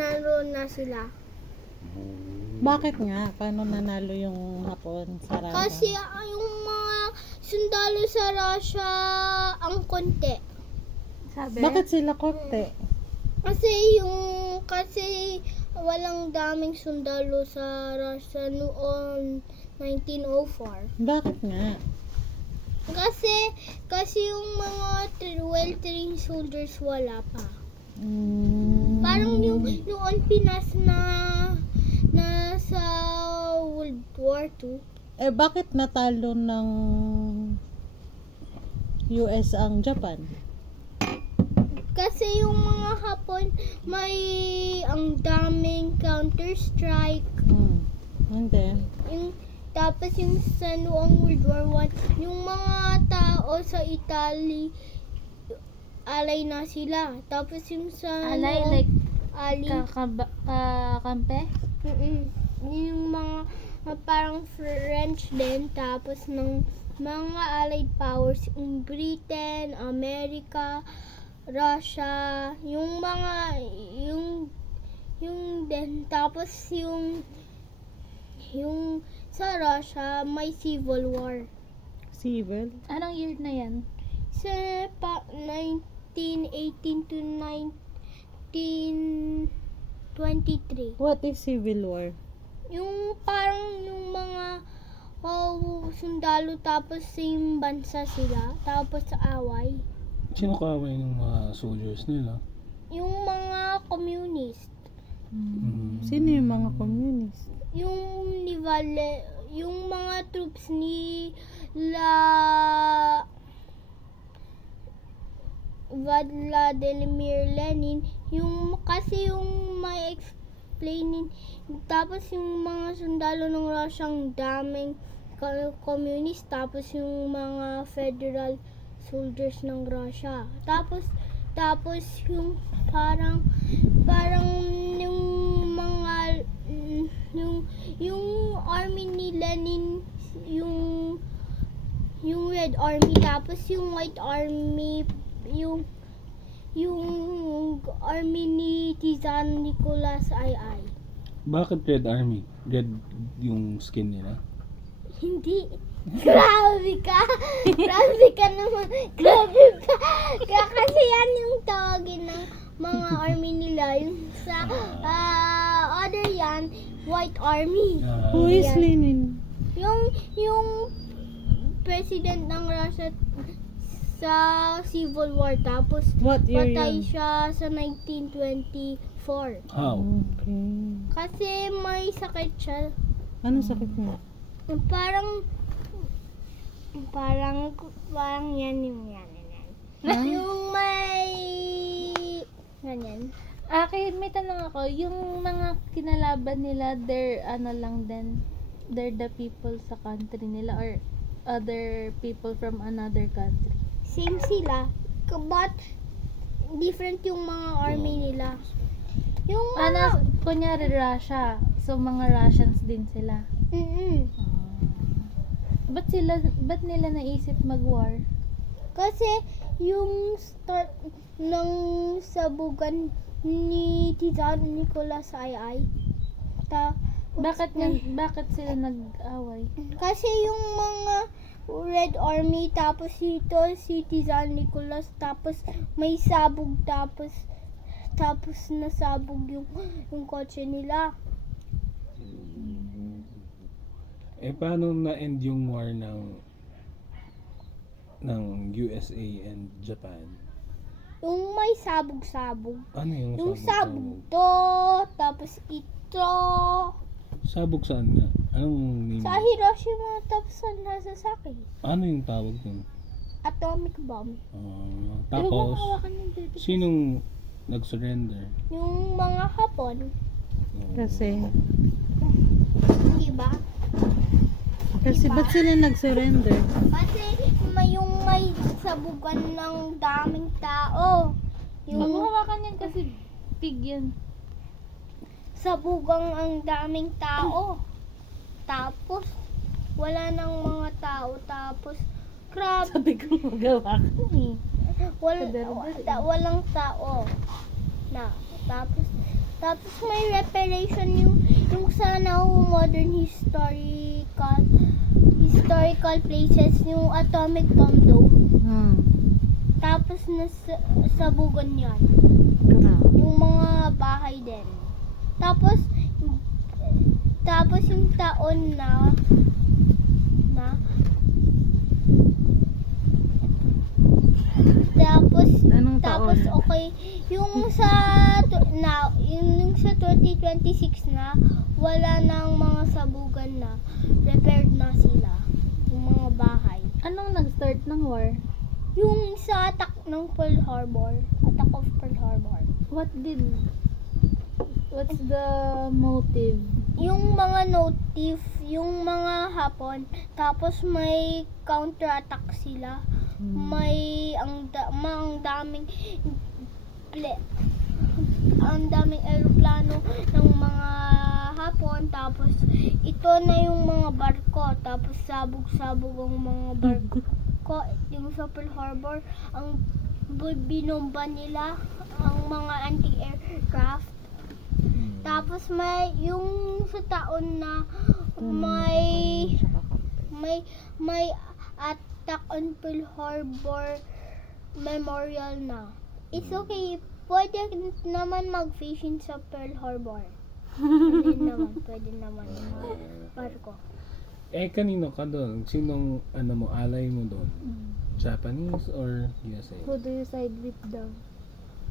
nanalo na sila. Bakit nga? Paano nanalo yung Hapon sa Russia? Kasi yung mga sundalo sa Russia ang konti. Sabi? Bakit sila korte? Kasi walang daming sundalo sa Russia noong 1904. Bakit nga? Kasi yung mga well-trained soldiers wala pa. Parang yung noon Pinas na sa World War II. Eh, bakit natalo ng US ang Japan? Kasi yung mga Hapon ang daming counter-strike. Hindi. Tapos yung sa noong World War I, yung mga tao sa Italy, alay na sila. Tapos yung sa Alay, noong- like, ali, kampe? yung mga parang French din. Tapos ng mga allied powers, yung Britain, America, Russia, yung din. Tapos yung sa Russia may civil war. Civil? Anong year na yan? Sa 1918 to 1923. What is civil war? Yung parang yung mga sundalo tapos same bansa sila tapos sa away. Sino kaaway ng mga soldiers nila? Yung mga communist. Sino yung mga communist? Yung yung mga troops ni Vladimir Lenin, kasi yung may explaining, tapos yung mga sundalo ng Russia ang daming communist, tapos yung mga federal soldiers ng Russia. Tapos yung parang yung mga yung army ni Lenin, yung Red Army, tapos yung White Army, yung army ni Tizan Nicolas II. Bakit Red Army? Red yung skin nila? Hindi. Grabe ka! Grabe ka naman! Grabe ka! Kasi yan yung tawagin ng mga army nila. Yung sa other yan, White Army. Who is Yan. Lenin? Yung president ng Russia sa Civil War, tapos What year patay yun? siya sa 1924. How? Okay. Kasi may sakit siya. Anong sakit niya? Parang yan. Yung may ganyan. May tanong ako, yung mga kinalaban nila, they're the people sa country nila or other people from another country? Same sila, but different yung mga army nila. Yung mga Kunyari Russia, so mga Russians din sila. Ba't nila naisip mag-war? Kasi yung start ng sabugan ni Tizan Nicolas II. Bakit sila nag-away? Kasi yung mga Red Army, tapos ito si Tizan Nicolas, tapos may sabog, tapos nasabog yung kotse nila. Eh, paano na-end yung war ng USA and Japan? Yung may sabog-sabog. Ano Yung sabog to, tapos ito. Sabog saan nga? Anong name? Sa Hiroshima, tapos sa Nagasaki. Ano yung tawag nun? Atomic bomb. Tapos, hawakan yung baby. sinong nag-surrender? Yung mga Hapon, Kasi di ba? ba't sila nag-surrender? Kasi yung may sabugan ng daming tao. Yung Yung hawakan yan kasi pig yan. sabugang ang daming tao. Tapos, wala nang mga tao. Tapos, crab. Sabi ko magawa ko eh. Walang tao. Tapos, Tapos may reparation yung sa now modern historical places, yung atomic bomb dome. Hmm. Tapos sabugan yan. Grabe. Yung mga bahay din. Tapos yung taon na Anong tapos taon? okay yung sa 2026 na wala nang mga sabugan na, repaired na sila yung mga bahay. Anong nag-start ng war? Yung sa attack of Pearl Harbor. What's the motive? Yung mga notif, yung mga Hapon, tapos may counter-attack sila. May ang daming eroplano ng mga Hapon, tapos ito na yung mga barko, tapos sabog-sabog ang mga barko. Yung sa Pearl Harbor, ang binomba nila ang mga anti-aircraft. Tapos may yung sa taon na may attack on Pearl Harbor memorial na. It's okay. Pwede naman mag-fishing sa Pearl Harbor. Pwede naman yung mga barko. Kanino ka doon? Sinong alay mo doon? Japanese or USA? Who do you side with daw?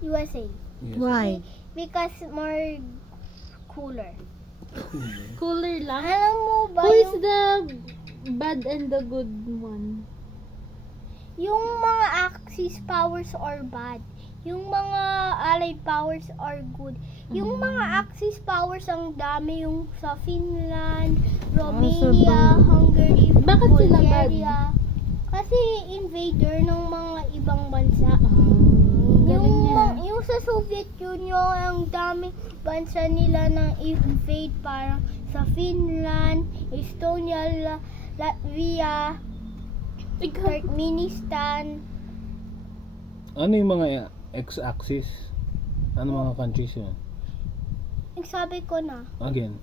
USA. USA. Why? Because more cooler. Cooler lang? Alam mo ba Who is yung, the bad and the good one? yung mga Axis powers are bad. Yung mga Allied powers are good. Yung mga Axis powers ang dami, yung sa Finland, Romania, Hungary, Bakit sila bad? Bulgaria. Kasi invader ng mga ibang bansa. Galing niya. Yung sa Soviet Union, ang daming bansa nila nang invade, parang sa Finland, Estonia, Latvia, Turkmenistan. Ano yung mga X-axis? Ano mga countries yun? Yung sabi ko na, Again.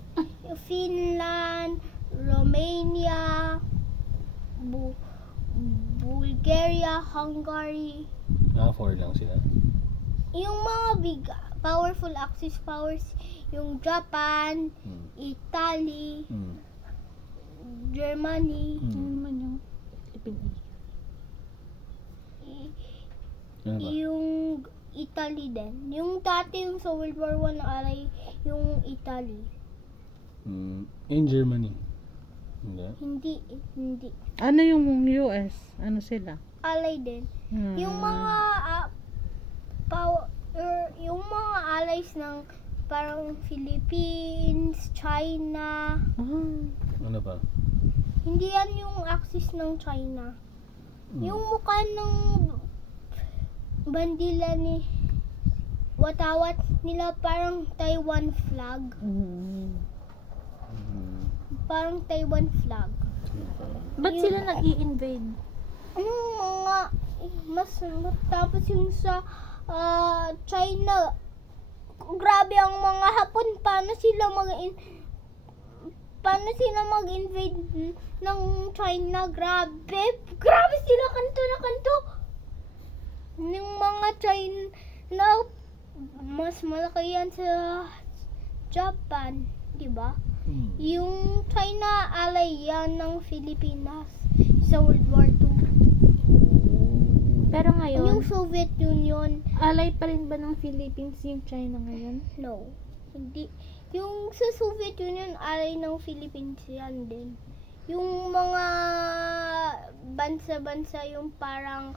yung Finland, Romania, Bulgaria, Hungary. 4 lang sila. Yung mga big powerful Axis powers, yung Japan, Italy, Germany, Ano naman yung Philippines? Ano ba? yung Italy din. Yung dati yung sa World War I alay yung Italy. In Germany. Hindi. Hindi. Ano yung US? Ano sila? Alay din. Yung mga yung mga allies ng parang Philippines, China. Ano ba? Hindi yan yung axis ng China. Yung mukha ng bandila ni watawat nila parang Taiwan flag. Parang Taiwan flag. Ba't sila nag-i-invade? Mga tapos yung sa China, grabe ang mga Hapon, paano sila mag-invade ng China? Grabe sila, kanto na kanto. Yung mga China, mas malaki yan sa Japan, di ba? Yung China, alay yan ng Pilipinas sa World War II. Pero Yung ngayon, Soviet Union, alay pa rin ba ng Philippines yung China ngayon? no. Hindi. Yung sa Soviet Union, alay ng Philippines yan din. Yung mga bansa-bansa, yung parang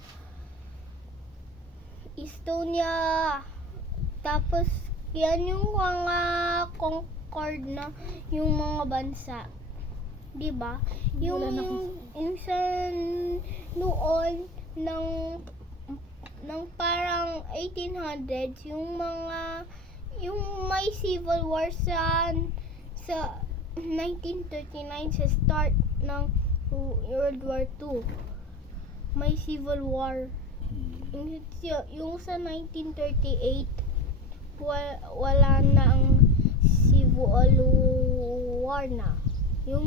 Estonia, tapos yan yung mga concord na yung mga bansa. Diba? Yung sa noon ng parang 1800s, yung may civil war sa 1939 sa start ng World War II. May civil war. Yung sa 1938, wala na ang Cebu all war na. Yung